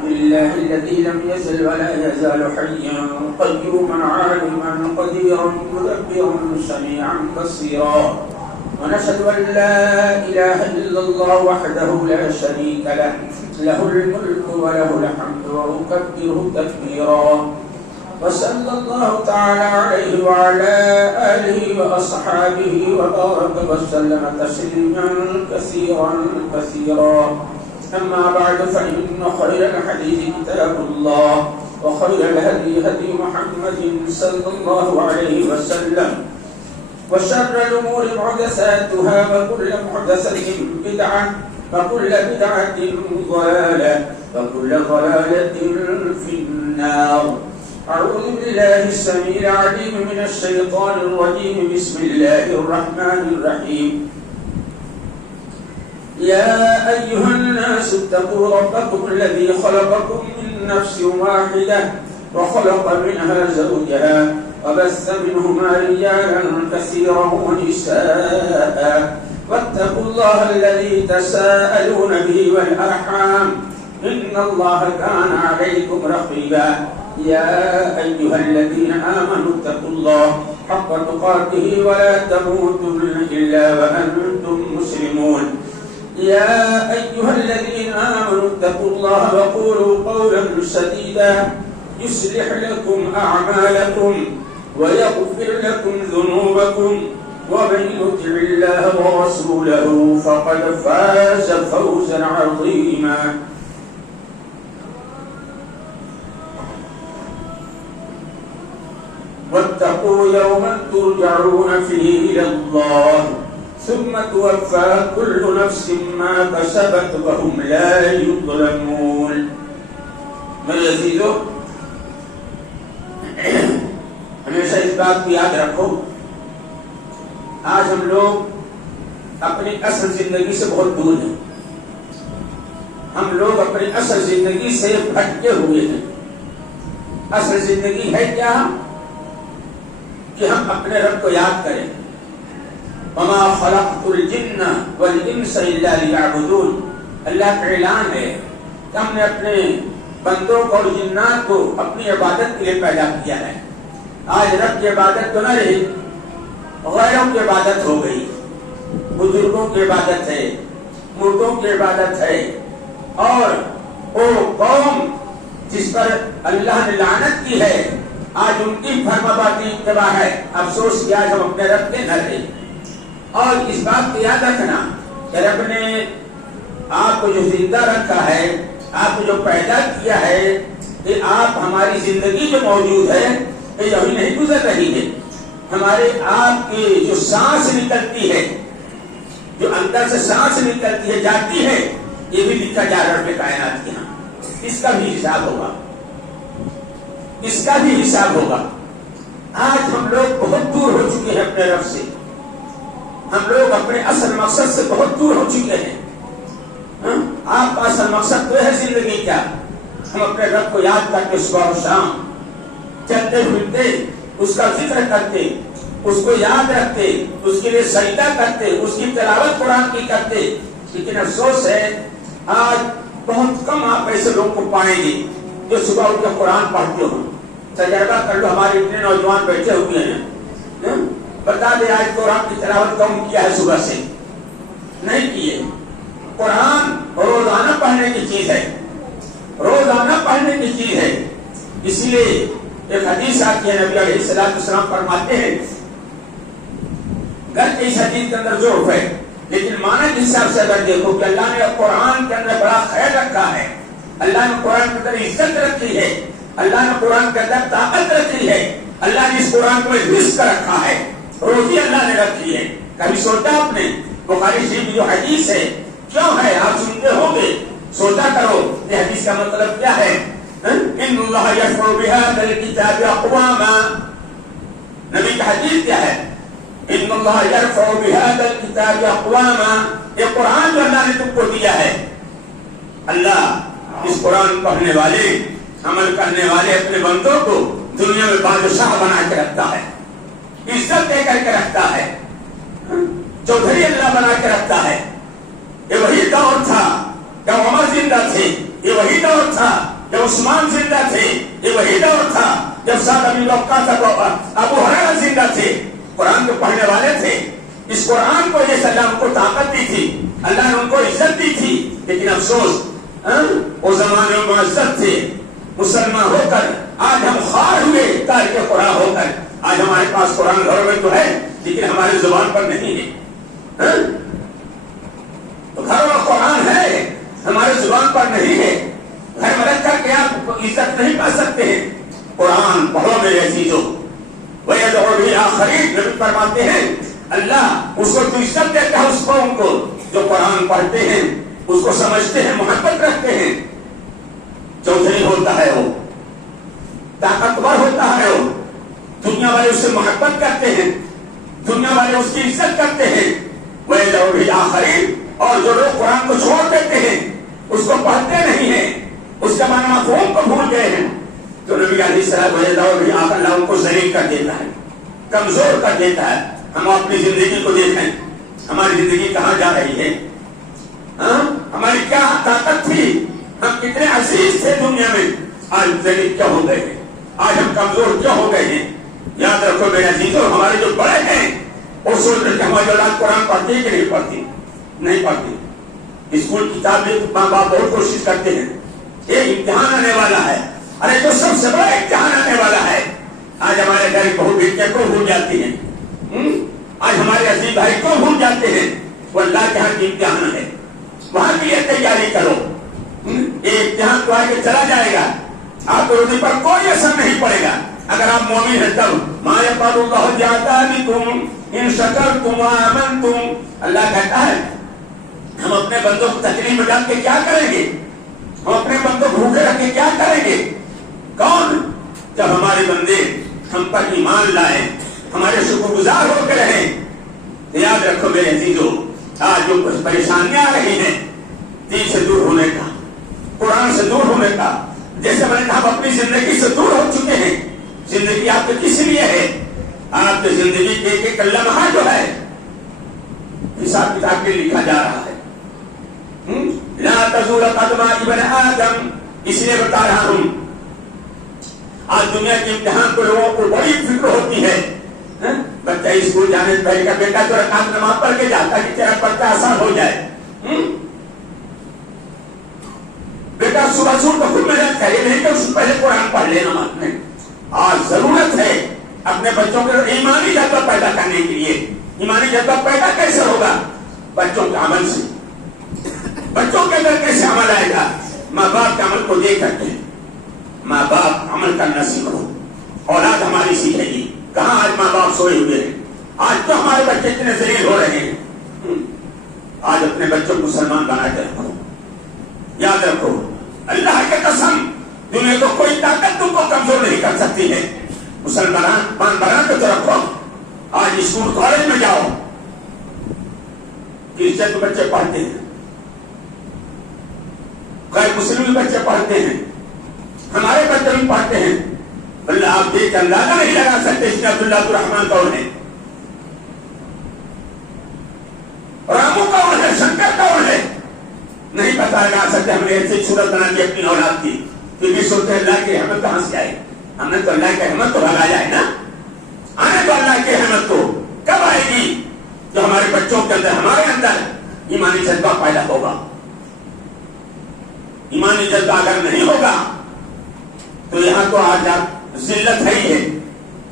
الحمد لله الذي لم يزل ولا يزال حيا قيوما عالما قديرا مدبرا سميعا بصيرا ونشهد أن لا إله إلا الله وحده لا شريك له له الملك وله الحمد ونكبره تكبيرا وصلى الله تعالى عليه وعلى آله وأصحابه وبارك وسلم تسليما كثيرا كثيرا. أما بعد فإن خير الحديث كتاب الله وخير الهدي هدي محمد صلى الله عليه وسلم وشر الأمور محدثاتها وكل محدثة بدعة وكل بدعة ضلالة وكل ضلالة في النار. أعوذ بالله السميع العليم من الشيطان الرجيم. بسم الله الرحمن الرحيم. يا أيها الناس اتقوا ربكم الذي خلقكم من نفس واحدة وخلق منها زوجها وبث منهما رجالا كثيرا ونساء واتقوا الله الذي تساءلون به والأرحام إن الله كان عليكم رقيبا. يا أيها الذين آمنوا اتقوا الله حق تقاته ولا تموتن إلا وأنتم مسلمون. يا أيها الذين آمنوا اتقوا الله وقولوا قولا سديدا يصلح لكم أعمالكم ويغفر لكم ذنوبكم ومن يطع الله ورسوله فقد فاز فوزا عظيما. واتقوا يوما ترجعون فيه إلى الله ثم توفى كل نفس ما كسبت وهم لا يظلمون. میرے عزیزو، ہمیشہ اس بات کو یاد رکھو، آج ہم لوگ اپنی اصل زندگی سے بہت دور ہیں. ہم لوگ اپنی اصل زندگی سے بھٹکے ہوئے ہیں. اصل زندگی ہے کیا؟ کہ ہم اپنے رب کو یاد کریں. وما خلقت الجن والانس الا ليعبدون. اللہ کا اعلان ہے کہ ہم نے اپنے بندوں کو اور جنات کو اپنی عبادت کے لیے پیدا کیا ہے. آج رب کی عبادت تو نہ رہی، غیروں کی عبادت ہو گئی. بزرگوں کی عبادت ہے، مردوں کی عبادت ہے، اور وہ قوم جس پر اللہ نے لعنت کی ہے آج ان کی فرمانبرداری اتباع ہے. افسوس کہ آج ہم اپنے رب کے نہ رہے. اور اس بات کو یاد رکھنا کہ رب نے آپ کو جو زندہ رکھا ہے، آپ کو جو پیدا کیا ہے، کہ آپ ہماری زندگی جو موجود ہے یہ ابھی نہیں گزر رہی ہے. ہمارے آپ کی جو سانس نکلتی ہے، جو اندر سے سانس نکلتی ہے جاتی ہے، یہ بھی لکھا جا رہا ہے کائنات کے ہاں. اس کا بھی حساب ہوگا، اس کا بھی حساب ہوگا. آج ہم لوگ بہت دور ہو چکے ہیں اپنے رب سے. ہم لوگ اپنے اصل مقصد سے بہت دور ہو چکے ہیں. آپ کا اصل مقصد تو ہے زندگی کیا؟ ہم اپنے رب کو یاد کرتے صبح اور شام، چلتے پھرتے اس کا ذکر کرتے، اس کو یاد رکھتے، اس کے لیے سجدہ کرتے، اس کی تلاوت قرآن کی کرتے. لیکن افسوس ہے آج بہت کم آپ ایسے لوگ کو پائیں گے جو صبح اٹھ کے قرآن پڑھتے ہوں. تجربہ کر لو، ہمارے اتنے نوجوان بیٹھے ہوئے ہیں، بتا دے آج قرآن کی تلاوت کم کیا ہے صبح سے؟ نہیں کیے. قرآن روزانہ پڑھنے کی چیز ہے، روزانہ پڑھنے کی چیز ہے. اس لیے ایک حدیث آتی ہے، نبی علیہ السلام فرماتے ہیں، گرچہ اس حدیث کے اندر ضعف ہے لیکن معنی کے حساب سے اگر دیکھو کہ اللہ نے قرآن کے اندر بڑا خیر رکھا ہے، اللہ نے قرآن کے اندر عزت رکھی ہے، اللہ نے قرآن کے اندر طاقت رکھی ہے، اللہ نے اس قرآن کو رزق رکھا ہے، روزی اللہ نے رکھی ہے. کبھی سوچا آپ نے بخاری شریف کی جو حدیث ہے کیوں ہے؟ آپ سنتے ہوں گے، سوچا کرو یہ حدیث کا مطلب کیا ہے. ان اللہ یرفع بہذا الکتاب اقواما. نبی کا حدیث کیا ہے؟ ان اللہ یرفع بہذا الکتاب اقواما. یہ قرآن جو اللہ نے تم کو دیا ہے، اللہ اس قرآن پڑھنے والے، عمل کرنے والے اپنے بندوں کو دنیا میں بادشاہ بنا کے رکھتا ہے، عزت دے کر کے رکھتا ہے، چودھری اللہ بنا کے رکھتا ہے. یہ وہی دور تھا کہ عمر زندہ تھے یہ وہی دور تھا جب عثمان زندہ تھے، یہ وہی دور تھا جب سعد بن وقاص ابو ہریرہ زندہ تھے، قرآن کو پڑھنے والے تھے. اس قرآن کو یہ اللہ ان کو طاقت دی تھی، اللہ نے ان کو عزت دی تھی. لیکن افسوس وہ زمانے میں معزز تھے، مسلمان ہو کر آج ہم خوار ہوئے، تارک قرآن ہو کر آج ہمارے پاس قرآن گھروں میں تو ہے لیکن ہماری زبان پر نہیں ہے. تو گھروں میں قرآن ہے، ہماری زبان پر نہیں ہے. گھر میں رکھ کر کے آپ عزت نہیں پا سکتے ہیں. قرآن پڑھو میرے عزیزوں. وَيَدْعُو بِالْآخَرِينَ نبی فرماتے ہیں اللہ اس کو تو عزت دیتا ہے اس قوم کو جو قرآن پڑھتے ہیں، اس کو سمجھتے ہیں، محبت رکھتے ہیں. چودھری ہوتا ہے وہ، طاقتور ہوتا ہے وہ، دنیا والے اس سے محبت کرتے ہیں، دنیا والے اس کی عزت کرتے ہیں. وَيَدْعُو بِالْآخَرِينَ اور جو لوگ قرآن کو چھوڑ دیتے ہیں، اس کو پڑھتے نہیں ہیں، اس کا معنی مفہوم کو بھول گئے ہیں، تو نبی علیہ السلام اللہ ان کو ذلیل کر دیتا ہے، کمزور کر دیتا ہے. ہم اپنی زندگی کو دیکھیں، ہماری زندگی کہاں جا رہی ہے؟ ہماری کیا طاقت تھی؟ ہم کتنے عزیز تھے دنیا میں، آج ذلیل کیا ہو گئے ہیں؟ آج ہم کمزور کیا ہو گئے ہیں؟ یاد رکھو میرے عزیزوں، ہمارے جو بڑے ہیں وہ سوچ رہے کہ ہماری اولاد قرآن پڑھتی ہے کہ نہیں پڑھتی؟ نہیں پڑھتی. اسکول کتابیں ماں باپ بہت کوشش کرتے ہیں، ایک امتحان آنے والا ہے، ارے جو سب سے بڑا امتحان آنے والا ہے. آج ہمارے گھر بہو بیٹیاں کو بھول جاتی ہیں، آج ہمارے عزیز بھائی کو بھول جاتے ہیں. وہ اللہ کے ہاں کی امتحان ہے، وہاں کی یہ تیاری کرو. یہ امتحان تو آگے چلا جائے گا، آپ کو روزی پر کوئی اثر نہیں پڑے گا اگر آپ مومن ہیں تب. ما یفعل اللہ بعذابکم ان شکرتم وآمنتم. اللہ کہتا ہے ہم اپنے بندوں کو تکلیف میں ڈال کے کیا کریں گے؟ ہم اپنے بندوں کو بھوکے رکھ کے کیا کریں گے؟ کون؟ جب ہمارے بندے ہم پر ایمان لائے، ہمارے شکر گزار ہو کے رہیں. یاد رکھو میرے عزیزوں، آج جو کچھ پریشانیاں آ رہی ہیں دین سے دور ہونے کا، قرآن سے دور ہونے کا، جیسے میں نے کہا ہم اپنی زندگی سے دور ہو چکے ہیں. زندگی آپ کے کس لیے ہے؟ آپ کی زندگی کے ایک لمحہ جو ہے حساب کتاب کے لکھا جا رہا ہے. لا تزول قدم ابن آدم، اس لیے بتا رہا ہوں آج دنیا کے امتحان کو لوگوں کو بڑی فکر ہوتی ہے. بچہ اسکول جانے سے پہلے کا بیٹا تو رکعت نماز پڑھ کے جاتا کہ تیرا پڑھتا آسان ہو جائے. بیٹا صبح صبح تو خود محنت کرے نہیں کہ اس سے پہلے قرآن پڑھ لے نماز میں. آج ضرورت ہے اپنے بچوں کے ایمانی جذبہ پیدا کرنے کے لیے. ایمانی جذبہ پیدا کیسے ہوگا؟ بچوں کے عمل سے. بچوں کے اندر کیسے عمل آئے گا؟ ماں باپ کے عمل کو دیکھ کر کے. ماں باپ عمل کرنا سیکھو، اولاد ہماری سیکھے گی. کہاں آج ماں باپ سوئے ہوئے ہیں؟ آج تو ہمارے بچے اتنے ذلیل ہو رہے ہیں. آج اپنے بچوں کو مسلمان بنا کے رکھو. یاد رکھو اللہ کے قسم دنیا کو کوئی طاقت تم کو کمزور نہیں کر سکتی ہے. مسلمان بنا کے تو رکھو. آج اسکول کالج میں جاؤ، کرسچن بچے پڑھتے ہیں، غیر مسلم بچے پڑھتے ہیں، ہمارے بچے بھی پڑھتے ہیں. اللہ آپ دیکھ اندازہ نہیں لگا سکتے اس میں عبداللہ الرحمان کون ہے، رامو کون ہے، شنکر کون ہے، نہیں پتا لگا سکتے. ہم نے ایسی صورت بنا دی اپنی اولاد کی پھر بھی سوچتے اللہ کی رحمت کہاں سے آئے. ہم نے تو اللہ کی رحمت تو بھگایا ہے نا. آنے تو اللہ کی رحمت تو کب آئے گی؟ جو ہمارے بچوں کے اندر، ہمارے اندر ایمانی جذبہ پیدا ہوگا. ایمانی جذبہ اگر نہیں ہوگا تو یہاں تو آج ذلت ہے ہی ہے،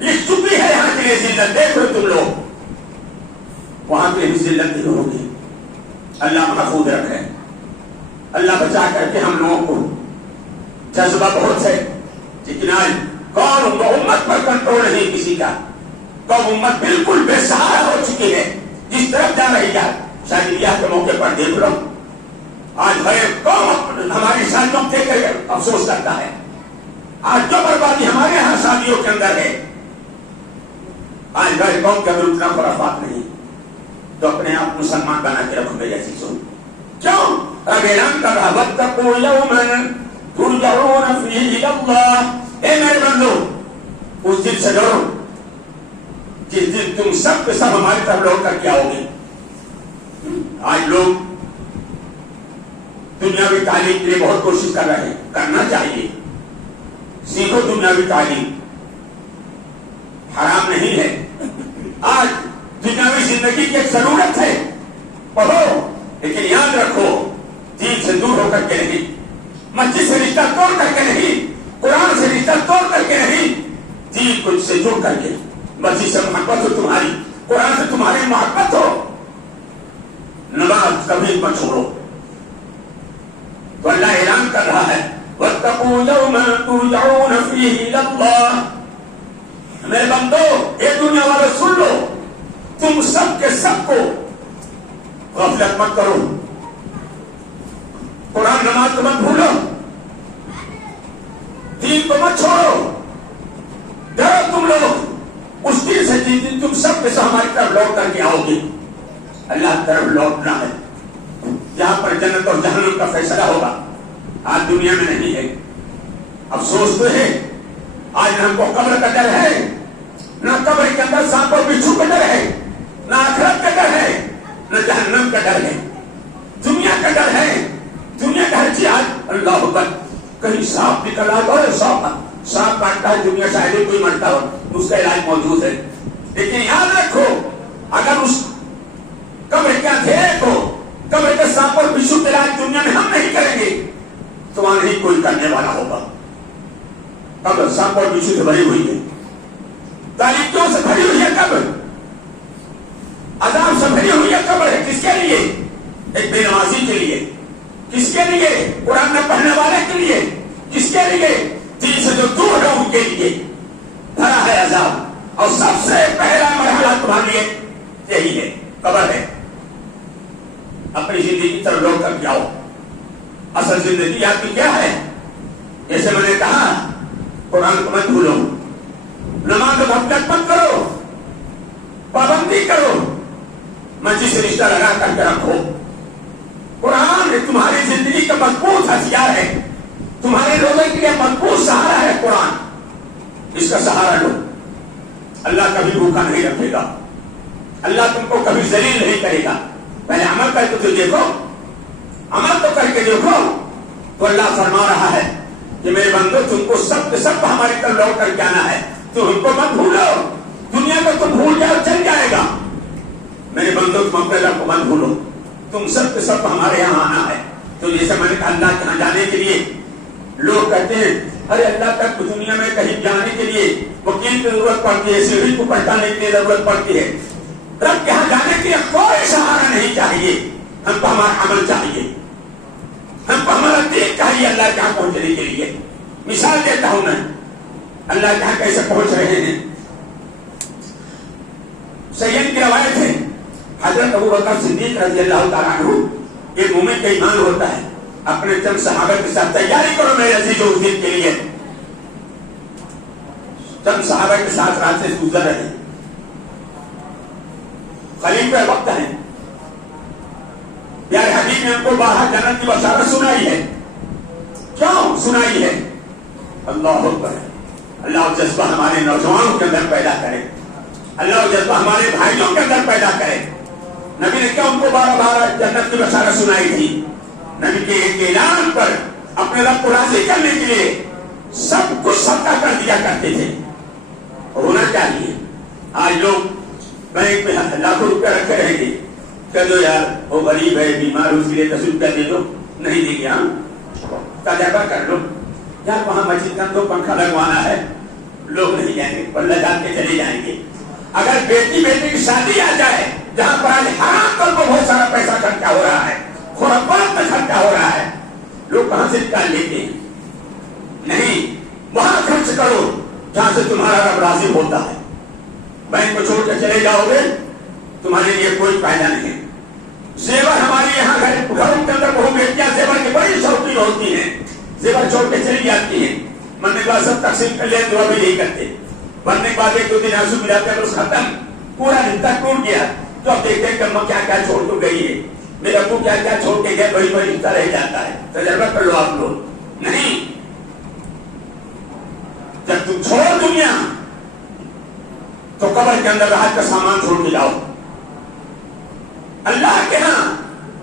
لکھ چکی ہے یہاں کے لیے ذلت. دیکھ رہے تم لوگ، وہاں پہ بھی ذلت نہیں ہوگی. اللہ محفوظ رکھے، اللہ بچا کر کے ہم لوگوں کو. جذبہ بہت ہے لیکن آج قوم امت پر کنٹرول نہیں کسی کا. قوم امت بالکل بے سہارا ہو چکی ہے، جس طرف جا رہی ہے. شادی بیاہ کے موقع پر دیکھ لو، آج غیر قوم ہماری شادیوں دیکھ کر افسوس کرتا ہے. آج جو بربادی ہمارے یہاں شادیوں کے اندر ہے، آج غیر قوم کے اندر اتنا خرافات نہیں. تو اپنے آپ مسلمان بنا کے رکھو میرے عزیزوں. کیوں؟ اب اعلان کر رہا واتقوا یوما ترجعون فیہ الی اللہ. اے میرے بندو، اس دن سے ڈرو جس دن تم سب کے سب ہماری طرف لوٹ کر کے آؤ گے. آج لوگ دنیاوی تعلیم کے لیے بہت کوشش کر رہے ہیں، کرنا چاہیے، سیکھو دنیاوی تعلیم، حرام نہیں ہے۔ آج دنیاوی زندگی کی ایک ضرورت ہے، پڑھو، لیکن یاد رکھو دین سے دور ہو کر کے نہیں، مسجد سے رشتہ توڑ کر کے نہیں، قرآن سے رشتہ توڑ کر کے نہیں، دین کو سے جڑ کر کے۔ مسجد سے محبت ہو تمہاری، قرآن سے تمہاری محبت ہو، نماز کبھی مت چھوڑو۔ تو اللہ اعلان کر رہا ہے وَاتَّقُوا يَوْمًا تُرْجَعُونَ فِيهِ إِلَى اللَّهِ، میرے بندو، اے دنیا والے سن لو، تم سب کے سب کو غفلت مت کرو، قرآن نماز کو مت بھولو، دین کو مت چھوڑو، ڈرو تم لوگ اس دن سے جس دن تم سب کے ساتھ ہماری طرف لوٹ کر کے آؤ گے۔ اللہ کی طرف لوٹنا ہے، جہاں پر جنت اور جہنم کا فیصلہ ہوگا، آج دنیا میں نہیں ہے۔ افسوس تو ہے آج ہم کو قبر کا ڈر ہے، نہ قبر کے اندر سانپ اور بچھو کا ڈر ہے، نہ آخرت کا ڈر ہے، نہ جہنم کا ڈر ہے، دنیا کا ڈر ہے۔ دنیا کا ہر چیز آج اللہ اکبر، کہیں سانپ نکل آئے اور سانپ کاٹتا ہے، دنیا شاید کوئی مرتا ہو، اس کا علاج موجود ہے، لیکن یاد رکھو اگر اس قبر کے اندھیرے کو، قبر کے سانپ اور بچھو کے علاج دنیا میں ہم نہیں کریں گے تو وہاں نہیں کوئی کرنے والا ہوگا۔ قبر سانپ اور بچھو سے بھری ہوئی ہے، تاریکیوں سے بھری ہوئی ہے قبر، عذاب سے بھری ہوئی ہے قبر ہے۔ کس کے لیے؟ ایک بے نمازی کے لیے، کس کے لیے؟ قرآن نہ پڑھنے والے کے لیے، کس کے لیے؟ دین سے جو دور ہے ان کے لیے بھرا ہے عذاب۔ اور سب سے پہلا مرحلہ تمہارے لیے یہی ہے، قبر ہے۔ اپنی زندگی کی طرف لوٹ کر کے آؤ، اصل زندگی آپ کی کیا ہے؟ جیسے میں نے کہا قرآن کو مت بھولو، نماز کو غفلت مت کرو، پابندی کرو، مسجد سے رشتہ لگا کر کے رکھو۔ قرآن تمہاری زندگی کا مضبوط ہتھیار ہے، تمہارے روزے کے لیے مضبوط سہارا ہے قرآن، اس کا سہارا لو۔ اللہ کبھی بھوکا نہیں رکھے گا، اللہ تم کو کبھی ذلیل نہیں کرے گا۔ پہلے عمل کر کے تو دیکھو، عمل تو کر کے دیکھو۔ تو اللہ فرما رہا ہے کہ میرے بندو تم کو سب کے سب ہماری طرف لوٹ کر کے آنا ہے، تو ہم کو مت بھولو، دنیا کو تم بھول جاؤ چل جائے گا، میرے بندو تم اپنے رب کو مت بھولو، تم سب کے سب ہمارے یہاں آنا ہے۔ تو جیسے میں نے کہا اللہ کے یہاں جانے کے لیے لوگ کہتے ہیں ارے اللہ تک دنیا میں کہیں جانے کے لیے وکیل کی ضرورت پڑتی ہے، سیڑھی کو پہچانے کے لیے ضرورت پڑتی ہے، رب کے یہاں جانے کے لیے کوئی سہارا نہیں چاہیے، ہم کو ہمارا عمل چاہیے، ہم کو ہمارا دین چاہیے اللہ کے یہاں پہنچنے کے لیے۔ مثال دیتا ہوں میں اللہ کے یہاں کیسے پہنچ رہے ہیں۔ سید کی روایت ہے حضرت ابو بکر صدیق رضی اللہ تعالیٰ عنہ، ایک مومن کا ایمان ہوتا ہے، اپنے چند صحابہ کے ساتھ تیاری کرو میرے عزیزو اس دن کے لیے۔ چند صحابہ کے ساتھ راستے سے گزر رہے ہیں، قریب کا وقت ہے، پیارے حبیب نے ان کو باہر جنت کی بشارت سنائی ہے۔ کیوں سنائی ہے؟ اللہ اکبر، اللہ جذبہ ہمارے نوجوانوں کے اندر پیدا کرے، اللہ جذبہ ہمارے بھائیوں کے اندر پیدا کرے۔ نبی نے کیا ان کو بارہ بارہ جنت کی بشارت سنائی تھی؟ نبی کے ایک اعلان پر اپنے رب کو راضی کرنے کے لیے سب کچھ صدقہ کر دیا کرتے تھے۔ ہونا چاہیے۔ آج لوگ بینک میں لاکھوں روپیہ رکھے رہیں گے، کہہ دو یار وہ غریب ہے بیمار اس کے لیے 10 روپیہ دے دو، نہیں دے گیا، تجربہ کر لو یار وہاں مسجد کا تو پنکھا لگوانا ہے، لوگ نہیں جائیں گے، پلہ جان کے چلے جائیں گے۔ اگر بیٹی کی شادی آ جائے جہاں پر آج حرام پر بہت سارا پیسہ خرچہ ہو رہا ہے، خرافات میں خرچہ ہو رہا ہے، لوگ کہاں سے نکال لیتے ہیں؟ نہیں، وہاں خرچ کرو جہاں سے تمہارا رب راضی ہوتا ہے۔ بینک کو چھوڑ کے چلے جاؤ گے تمہارے لیے کوئی فائدہ نہیں۔ زیور ہمارے یہاں گھروں کے اندر بہو بیٹیاں زیور کی بڑی شوقین ہوتی ہیں، زیور چھوڑ کے چلی جاتی ہیں، مرنے کے بعد سب تقسیم کر لیں، دعا بھی نہیں کرتے، مرنے کے بعد ایک دو دن آنسو ملاتے ہیں، بس ختم، پورا رشتہ ٹوٹ گیا۔ تو اب دیکھتے ہیں کہ اماں کیا کیا چھوڑ تو گئی ہے، میرے ابو کیا کیا چھوڑ کے گئے، بڑی بڑی رشتہ رہ جاتا ہے۔ تجربہ کر لو آپ لوگ۔ نہیں، جب تم چھوڑ دنیا تو قبر کے اندر راحت کا سامان چھوڑ کے جاؤ، اللہ کے ہاں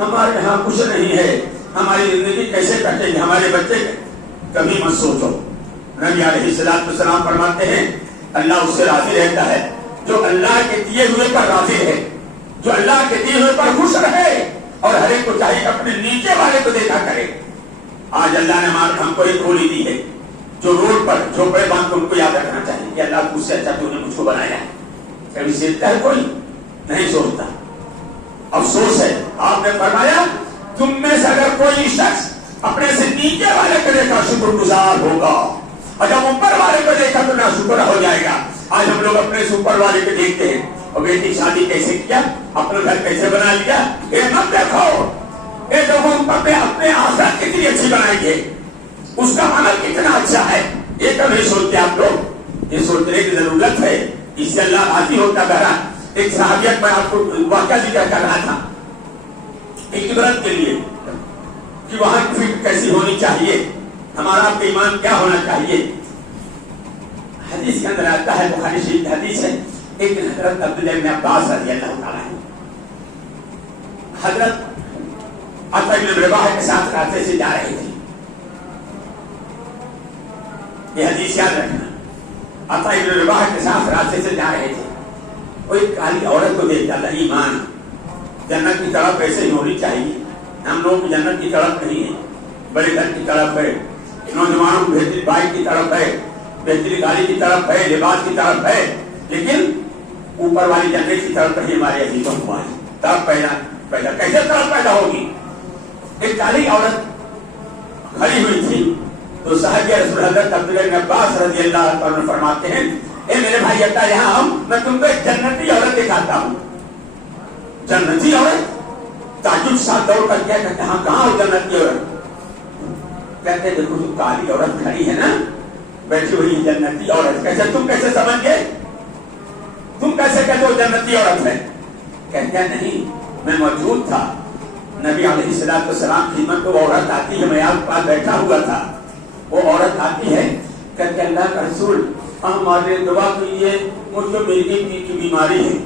ہمارے یہاں کچھ نہیں ہے، ہماری زندگی کیسے کٹے گی، ہمارے بچے کبھی مت سوچو۔ نبی علیہ السلام فرماتے ہیں اللہ اس سے راضی رہتا ہے جو اللہ کے دیے ہوئے پر راضی ہے، جو اللہ کے دیے ہوئے پر خوش رہے، اور ہر ایک کو چاہیے اپنے نیچے والے کو دیکھا کرے۔ آج اللہ نے ہم کو ایک گولی دی ہے، جو روڈ پر جھوپڑے باندھ کو ان کو یاد رکھنا چاہیے کہ اللہ مجھ سے اچھا تو نے مجھ کو بنایا ہے۔ کبھی سوچتا ہے کوئی؟ نہیں سوچتا۔ افسوس ہے، آپ نے فرمایا تم میں سے اگر کوئی شخص اپنے سے نیچے والے کو دیکھا شکر گزار ہوگا، اور جب اوپر والے کو دیکھا تو نہ شکر ہو جائے گا۔ آج ہم لوگ اپنے سے اوپر والے کو دیکھتے ہیں، اور بیٹی شادی کیسے کیا، اپنا گھر کیسے بنا لیا، یہ مت دیکھو یہ لوگوں اپنے آخرت کتنی اچھی بنائی ہے، اس کا عمل کتنا اچھا ہے، یہ کب نہیں سوچتے آپ لوگ؟ یہ سوچنے کی ضرورت ہے، اس سے اللہ راضی ہوتا۔ بہرحال ایک صحابیت میں آپ کو واقعہ ذکر کر رہا تھا ایک عبرت کے لیے کہ وہاں فکر کیسی ہونی چاہیے، ہمارا آپ کا ایمان کیا ہونا چاہیے۔ حدیث کے اندر آتا ہے، بخاری شریف کی حدیث ہے، ایک حضرت عبداللہ بن عباس رضی اللہ تعالیٰ عنہ حضرت عطا بن رباح کے ساتھ راستے سے جا رہے تھے۔ یہ حدیث یاد رکھنا، عطا بن رباح کے ساتھ راستے سے جا رہے تھے، وہ ایک کالی عورت کو دیکھتا تھا۔ ایمان جنت کی طرف ایسے ہی ہونی چاہیے، ہم لوگ جنت کی طرف نہیں ہے، بڑے گھر کی طرف ہے، نوجوانوں کو بہترین بائک کی طرف ہے، بہترین گاڑی کی طرف ہے، لباس کی طرف ہے، لیکن اوپر والی جنت کی طرف نہیں ہمارے عزیزوں کو آئی۔ طرف پیدا کیسے طرف پیدا ہوگی؟ ایک کالی عورت کھڑی ہوئی تھی تو صحابی رسول حضرت عبداللہ بن عباس رضی اللہ عنہ فرماتے ہیں اے میرے بھائی عطا یہاں ہم، میں تم کو ایک جنتی عورت دکھاتا ہوں۔ جنتی عورت؟ تعجب ساتھ دوڑ کر کیا کہتے ہیں کہاں ہو جنتی عورت؟ کہتے دیکھو جو کالی عورت کھڑی ہے نا بیٹھی ہوئی جنتی عورت، کیسے تم کیسے سمجھ گئے؟ تم کیسے کہتے ہو جنتی عورت ہے؟ کہتے ہیں نہیں میں موجود تھا، نبی علیہ السلام خدمت کو وہ عورت آتی ہے، میں آپ پاس بیٹھا ہوا تھا، وہ عورت آتی ہے کہتے اللہ کا رسول ہمارے دعا کیجیے مجھ کو مرغی کی بیماری ہے۔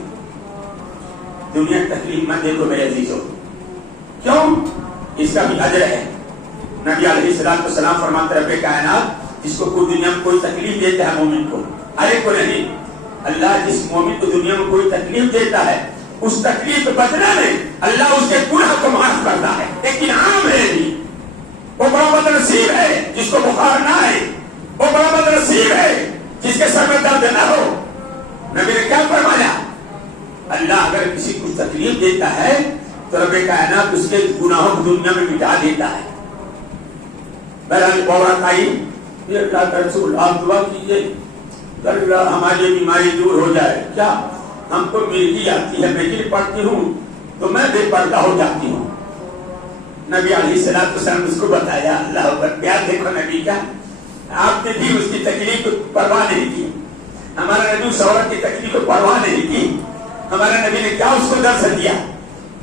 دنیا تکلیف مت دیکھو میرے عزیزوں، کیوں؟ اس کا بھی اجر ہے۔ نبی علیہ السلام فرماتے رب کائنات جس کو کوئی دنیا میں کوئی تکلیف دیتا ہے مومن کو، ارے کو نہیں، اللہ جس مومن کو دنیا میں کوئی تکلیف دیتا ہے اس تکلیف بدلہ میں اللہ اس کے گناہ کو معاف کرتا ہے۔ ایک انعام ہے، وہ بڑا بدنصیب ہے جس کو بخار نہ آئے، وہ بڑا بدنصیب ہے جس کے سر میں درد نہ ہو۔ نبی نے کیا فرمایا؟ اللہ اگر کسی کو تکلیف دیتا ہے تو رب کائنات اس کے گناہوں کو دنیا میں مٹا دیتا ہے۔ بہرحال عورت آئی، یہ اللہ کا رسول آپ دعا کیجیے ہماری بیماری دور ہو جائے۔ کیا؟ ہم کو مرغی آتی ہے، میں گر پڑتی ہوں تو میں بے پردہ ہو جاتی ہوں۔ نبی علیہ السلام اس کو بتایا، اللہ اکبر، پیار دیکھو نبی کا، آپ نے بھی اس کی تکلیف کو پرواہ نہیں کی۔ ہمارا نبی اس عورت کی تکلیف کو پرواہ نہیں کی، ہمارا نبی نے کیا اس کو درس دیا؟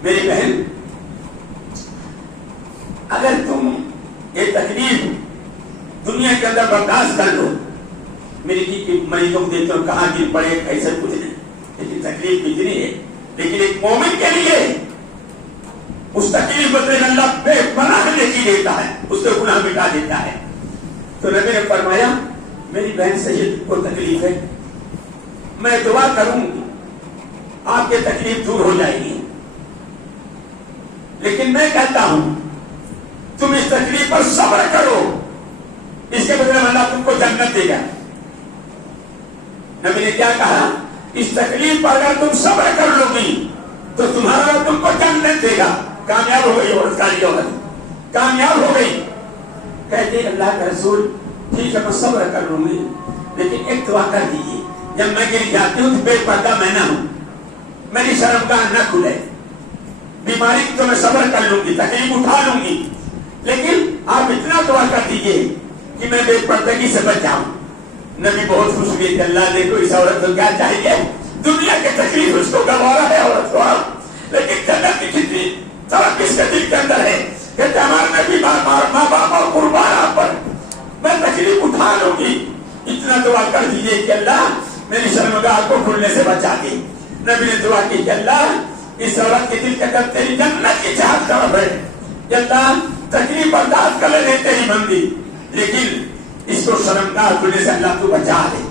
میری بہن اگر تم یہ تکلیف دنیا کے اندر برداشت کر لو، میری کی مریضوں کو دیکھتے ہو کہاں گر پڑے ایسا کچھ نہیں، لیکن تکلیف کتنی ہے، لیکن ایک مومن کے لیے اس تکلیف بدلے اللہ بے پناہ نیکی دیتا ہے، اس کے گناہ مٹا دیتا ہے۔ تو نبی نے فرمایا میری بہن سید کو تکلیف ہے، میں دعا کروں گی آپ کی تکلیف دور ہو جائے گی، لیکن میں کہتا ہوں تم اس تکلیف پر صبر کرو، اس کے بدلے اللہ تم کو جنت دے گا۔ نبی نے کیا کہا؟ اس تکلیف پر اگر تم صبر کر لو گی تو تمہارا تم کو جنت دے گا۔ کامیاب ہو گئی عورت، کالی عورت کامیاب ہو گئی۔ کہتے اللہ کا رسول ٹھیک ہے میں صبر کر لوں گی، لیکن ایک دعا کر دیجیے جب میں گر جاتی ہوں تو بے پردہ میں نہ ہوں، میری شرمگاہ نہ کھلے، بیماری کی تو میں صبر کر لوں گی، تکلیف اٹھا لوں گی، لیکن آپ اتنا دعا کر دیجیے کہ میں بے پردگی سے بچ جاؤں۔ نبی بہت خوش ہوئے کہ اللہ دیکھو اس عورت کو کیا چاہیے، دنیا کی تکلیف اس کو گوارا ہے عورت کو، لیکن جنت کی کتنی طرف کس کے دل کے اندر ہے، کہتے ہمارے نبی ماں باپ اور قربان آپ پر میں تکلیف اٹھا لوں گی، اتنا دعا کر دیجیے کہ اللہ میری شرمگاہ کو کھلنے سے بچا دے۔ نبی نے دعا کی کہ اللہ اس عورت کے دل کے اندر تیری جنت کی چاہت طرف ہے کہ اللہ تکلیف برداشت کر لے تیری بندی، لیکن اس کو شرمگاہ ہونے سے اللہ تو بچا دے۔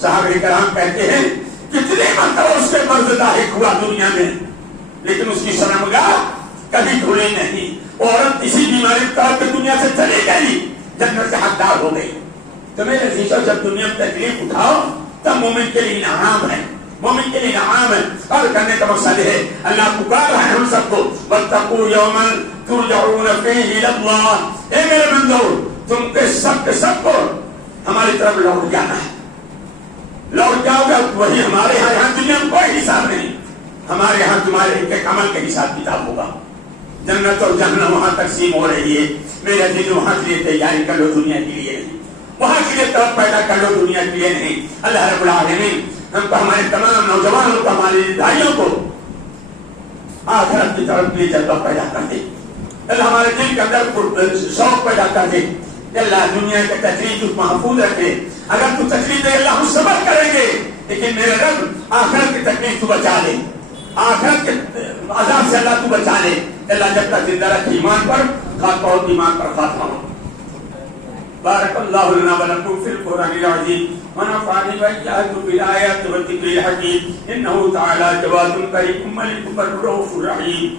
صحابہ کرام کہتے ہیں کتنی مرتبہ اس کے مرد لاحق ہوا دنیا میں، لیکن اس کی شرمگاہ کبھی کھلی نہیں۔ وہ عورت اسی بیماری کے دنیا سے چلی گئی، جنت سے حقدار ہو گئی۔ تو میرے عزیزو، جب دنیا میں تکلیف اٹھاؤ تب مومن کے لیے انعام ہے، مومن کے لیے انعام ہے۔ اور کرنے کا مقصد ہے اللہ پکار رہا ہے ہم سب کو، واتقوا یوما ترجعون فیہ الی اللہ، اے میرے بندو تم کے سب کو ہماری طرف لوٹ جانا ہے، لوٹ جاؤ گا وہی ہمارے یہاں دنیا میں کوئی حساب نہیں، ہمارے یہاں تمہارے ایک عمل کا حساب کتاب ہوگا۔ جنت اور جہنم وہاں تقسیم ہو رہی ہے میرے عزیز، وہاں کے لیے تیاری کر لو، دنیا کے لیے نہیں، وہاں کے لیے طرف پیدا کر لو، دنیا کے لیے نہیں۔ اللہ رب العالمین ہم کو، ہمارے تمام نوجوانوں کو، ہمارے بھائیوں کو آخرت کی طرف لیے جذبہ پیدا کر دے۔ اللہ ہمارے دل کے اندر شوق پیدا کر دے۔ اللہ دنیا کے تکلیف کو محفوظ رکھے، اگر تو تکلیف دے اللہ ہم صبر کریں گے، لیکن میرے رب آخرت کی تکلیف تو بچا لے، آخرت کے عذاب سے اللہ تو بچا لے۔ اللہ جب تک زندہ رکھ ایمان پر، خاتمہ ہو ایمان پر خاتمہ ہو۔ بارک اللہ لنا ولکم فی القرآن العظیم ونفعنی وإیاکم بالآیات والذکر الحکیم، انہ تعالی جواد کریم ملک بر رؤوف رحیم۔